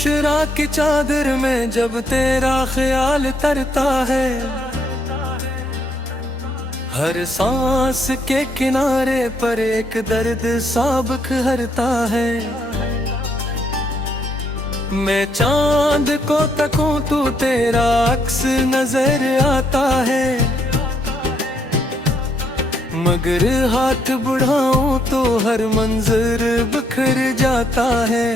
बुशरा की चादर में जब तेरा ख्याल तरता है, हर सांस के किनारे पर एक दर्द सा बिखरता है। मैं चांद को तकूं तू तेरा अक्स नजर आता है, मगर हाथ बढ़ाऊं तो हर मंजर बिखर जाता है।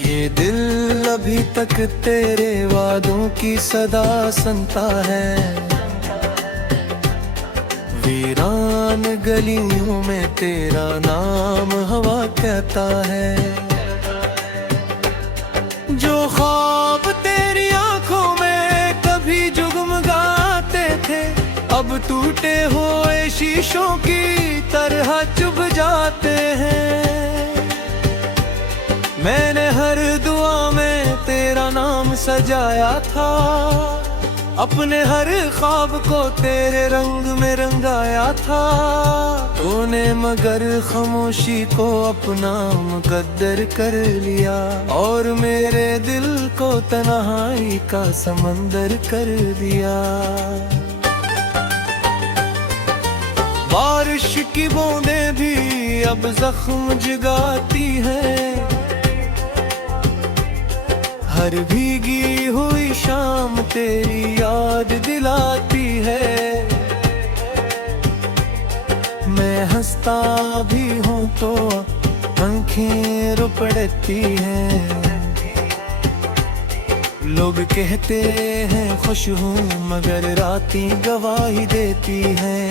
ये दिल अभी तक तेरे वादों की सदा सुनता है, वीरान गलियों में तेरा नाम हवा कहता है। जो ख्वाब तेरी आंखों में कभी जुगमगाते थे, अब टूटे हुए शीशों की तरह चुभ जाते हैं। मैंने हर दुआ में तेरा नाम सजाया था, अपने हर ख्वाब को तेरे रंग में रंगाया था। तूने मगर खामोशी को अपना मुकद्दर कर लिया, और मेरे दिल को तन्हाई का समंदर कर दिया। बारिश की बूंदें भी अब जख्म जगाती हैं, हर भीगी हुई शाम तेरी याद दिलाती है। मैं हंसता भी हूँ तो आंखें रो पड़ती हैं। लोग कहते हैं खुश हूँ मगर रातें गवाही देती हैं।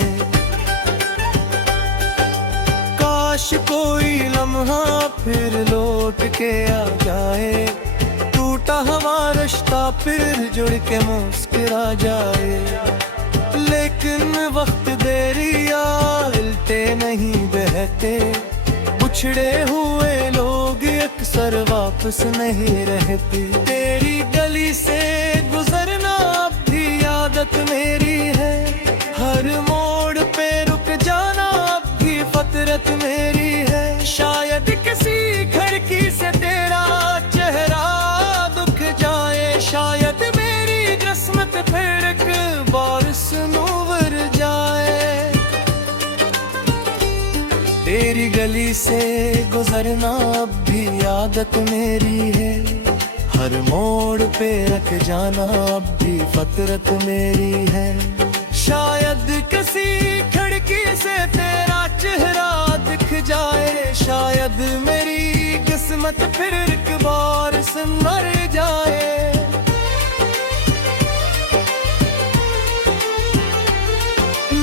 काश कोई लम्हा फिर लौट के आ जाए, टूटा हमारा रिश्ता फिर जुड़ के मुस्कुरा जाए। लेकिन वक्त देरी आलते नहीं बहते, उछड़े हुए लोग अक्सर वापस नहीं रहते। तेरी गली से गुजरना अब भी आदत मेरी है, हर मोड़ पे रुक जाना अब भी फितरत मेरी है। शायद किसी खिड़की से तेरा चेहरा दुख जाए, शायद मेरी किस्मत फिर एक बार सुनवर जाए। तेरी गली से गुजरना अब भी आदत मेरी है, हर मोड़ पे रख जाना अब भी फितरत मेरी है। शायद किसी खिड़की से तेरा चेहरा दिख जाए, शायद मेरी किस्मत फिर एक बार संवर जाए।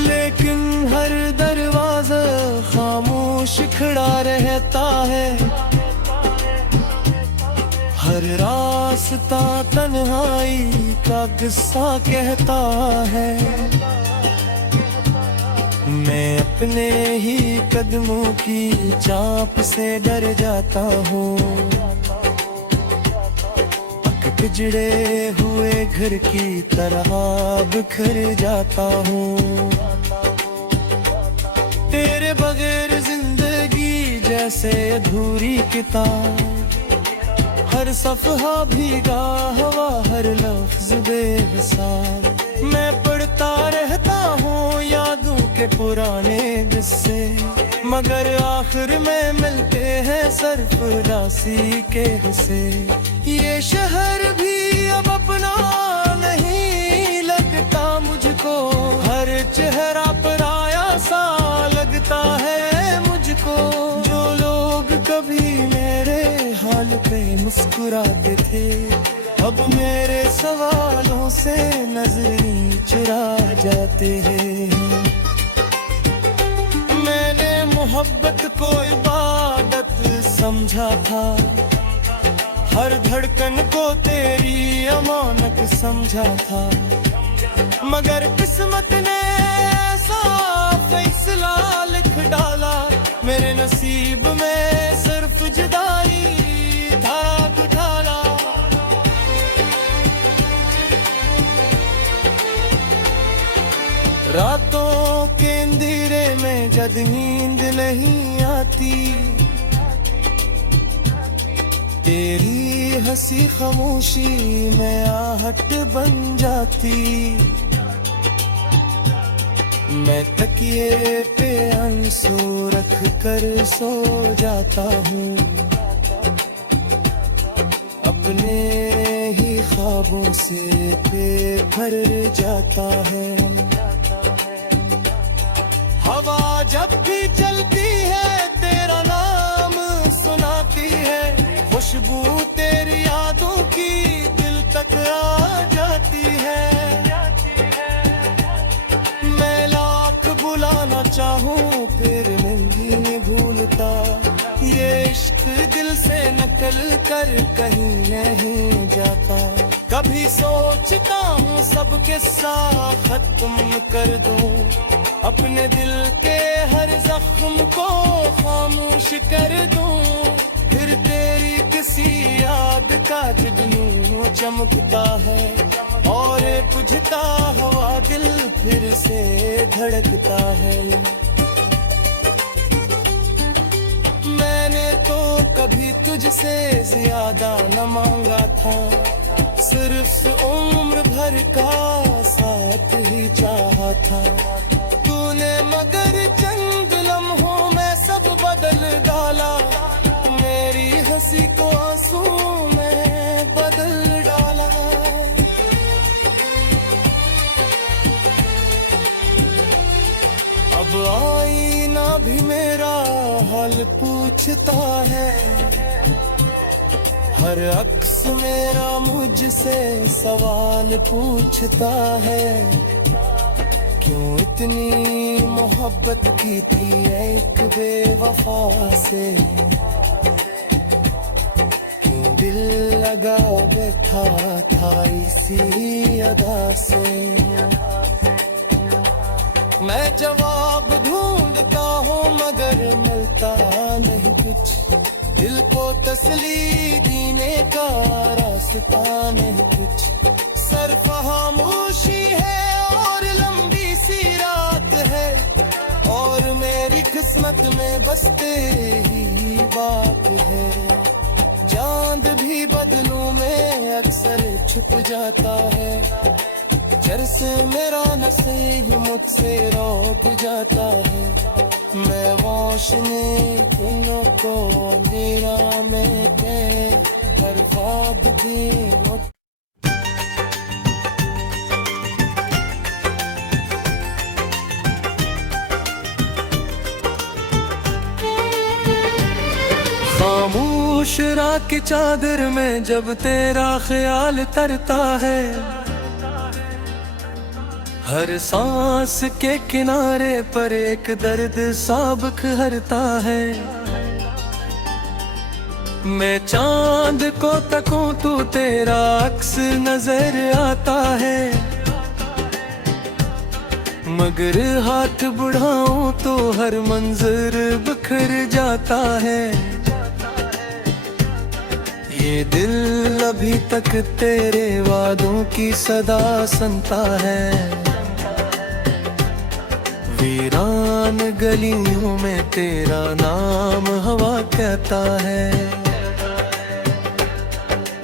लेकिन हर दरवाजा खामोश खड़ा रहता है, हर रास्ता तन्हाई का किस्सा कहता है। मैं अपने ही कदमों की चाप से डर जाता हूँ, बिछड़े हुए घर की तरह बिखर जाता हूँ। तेरे बगैर जिंदगी जैसे अधूरी किताब, हर सफ़हा भीगा हवा हर लफ्ज़ बेहिसाब। मैं पढ़ता रहता हूँ यादों के पुराने किस्से, मगर आखिर में मिलते हैं सरफराजी के हिस्से। ये शहर भी अब अपना नहीं लगता मुझको, हर चेहरा पराया सा लगता है मुझको। जो लोग कभी मेरे हाल पे मुस्कुराते थे, अब मेरे सवालों से नजरें चुरा जाते हैं। मैंने मोहब्बत को इबादत समझा था, हर धड़कन को तेरी अमानत समझा था। मगर किस्मत ने ऐसा फैसला लिख डाला, मेरे नसीब में सिर्फ जुदाई था घुटाला। रातों के अंधेरे में जब नींद नहीं आती, तेरी हंसी खामोशी में आहट बन जाती, मैं तकिए पे आंसू रख कर सो जाता हूँ, अपने ही ख्वाबों से बेघर जाता है। हवा जब भी चलती है तेरा नाम सुनाती है, खुशबू तेरी यादों की दिल तक आ जाती है। मैं लाख बुलाना चाहूँ फिर नहीं भूलता, ये इश्क दिल से निकल कर कहीं नहीं जाता। कभी सोचता हूँ सब किस्सा खत्म कर दूँ, अपने दिल के हर जख्म को खामोश कर दूँ, फिर तेरी किसी याद का जुगनू चमकता है और बुझता हुआ दिल फिर से धड़कता है। मैंने तो कभी तुझसे ज्यादा न मांगा था, सिर्फ उम्र भर का साथ ही चाहा था तूने, मगर चंद लम्हों में सब बदल डाला, मेरी हंसी को आंसू में बदल डाला। अब आईना भी मेरा हाल पूछता है, हर अक्स मेरा मुझसे सवाल पूछता है, क्यों इतनी मोहब्बत की थी एक बेवफा से, क्यों दिल लगा बैठा था इसी अदा से। मैं जवाब ढूंढता हूँ मगर मिलता नहीं कुछ, दिल को तसल्ली देने का रास्ता नहीं कुछ। सर खामोशी है और लंबी सी रात है, और मेरी किस्मत में बसते ही बात है। चांद भी बदलू में अक्सर छुप जाता है, जर से मेरा नसीब मुझसे रोक जाता है। मैं रोशनी दिनों को अंधेरा में के हर ख्वाब भी मुझ खामोश रात की चादर में जब तेरा ख्याल तरता है, हर सांस के किनारे पर एक दर्द साबक हरता है। मैं चांद को तकूं तू तेरा अक्स नजर आता है, मगर हाथ बढ़ाऊं तो हर मंजर बिखर जाता है। ये दिल अभी तक तेरे वादों की सदा सुनता है, वीरान गलियों में तेरा नाम हवा कहता है।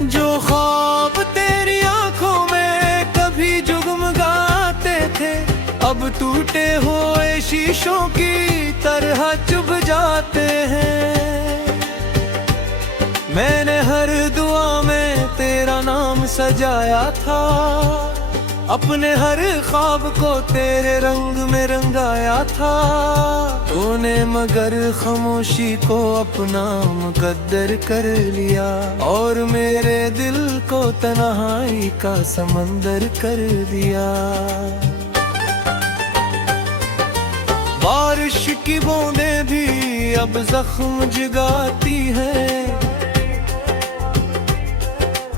जो ख्वाब तेरी आंखों में कभी जुगमगाते थे, अब टूटे हुए शीशों की तरह चुभ जाते हैं। मैंने हर दुआ में तेरा नाम सजाया था, अपने हर ख्वाब को तेरे रंग में रंगाया था। तूने मगर खामोशी को अपना मुकद्दर कर लिया, और मेरे दिल को तन्हाई का समंदर कर दिया। बारिश की बूंदें भी अब जख्म जगाती हैं,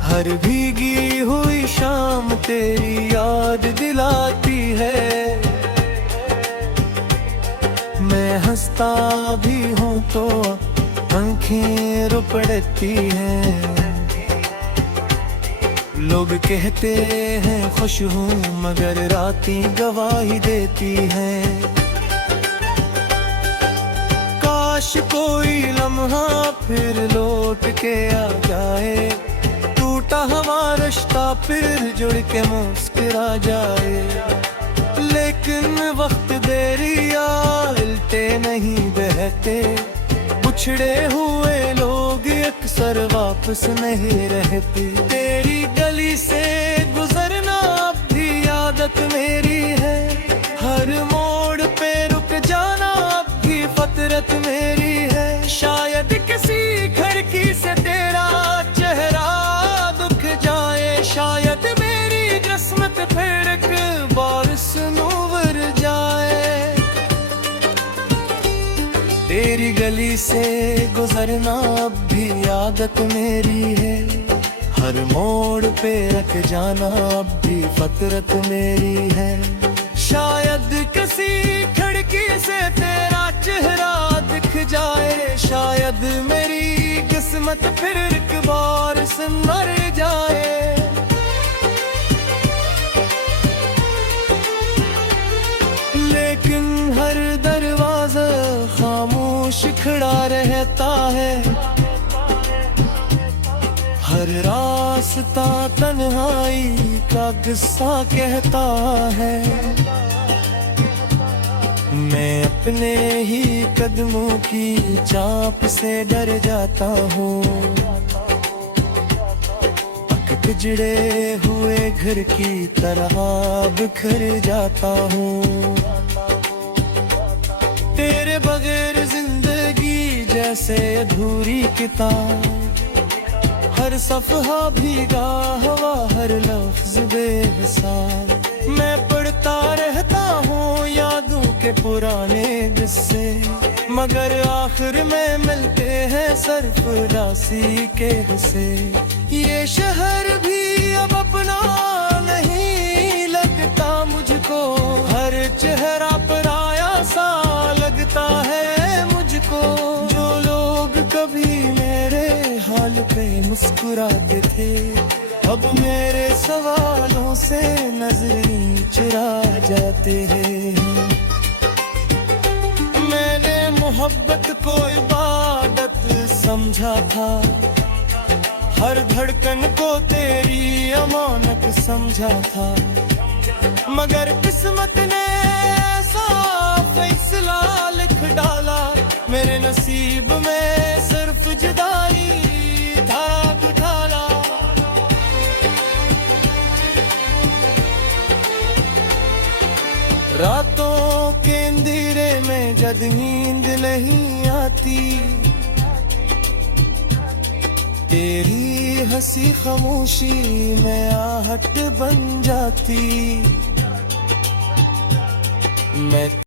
हर भीगी हुई शाम तेरी याद दिलाती है। मैं हंसता भी हूँ तो आंखें रो पड़ती हैं। लोग कहते हैं खुश हूँ मगर रातें गवाही देती हैं। काश कोई लम्हा फिर लौट के आ जाए, टूटा हुआ रिश्ता फिर जुड़ के मुस्कुरा जाए। लेकिन वक्त देरी या हिलते नहीं बहते, उछड़े हुए लोग अक्सर वापस नहीं रहते। तेरी गली से गुजरना अब भी आदत मेरी है, हर मोड़ पे रुक जाना अब भी फितरत मेरी है। शायद किसी खिड़की से तेरा चेहरा दुख जाए, शायद मेरी किस्मत फिर एक बारिश नूर जाए। तेरी गली से गुजरना अब भी आदत मेरी है, हर मोड़ पे रख जाना अब भी फितरत मेरी है। शायद किसी खिड़की से तेरा चेहरा दिख जाए, शायद मेरी किस्मत फिर एक बार से मर जाए। लेकिन हर दरवाजा खामोश खड़ा रहता है, हर रास्ता तन्हाई का किस्सा कहता है। मैं अपने ही कदमों की चाप से डर जाता हूँ, बिछड़े हुए घर की तरह बिखर जाता हूँ। तेरे बगैर जिंदगी जैसे अधूरी किताब, हर सफ़हा भीगा हुआ हर लफ्ज़ बेहिसाब। मैं पढ़ता रहता हूँ यादों के पुराने किस्से, मगर आखिर में मिलते हैं सरफरासी के हिस्से। ये शहर भी अब अपना नहीं लगता मुझको, हर चेहरा पराया सा लगता है मुझको। जो लोग कभी मेरे हाल पे मुस्कुराते थे, अब मेरे सवालों से नजरें चुरा जाते हैं। मैंने मोहब्बत को इबादत समझा था, हर धड़कन को तेरी अमानत समझा था, मगर किस्मत ने ऐसा फैसला लिख डाला, मेरे नसीब में सिर्फ जुदाई था ढाला। रातों के अंधेरे में जब नींद नहीं आती, तेरी हंसी खामोशी में आहट बन जाती। मैं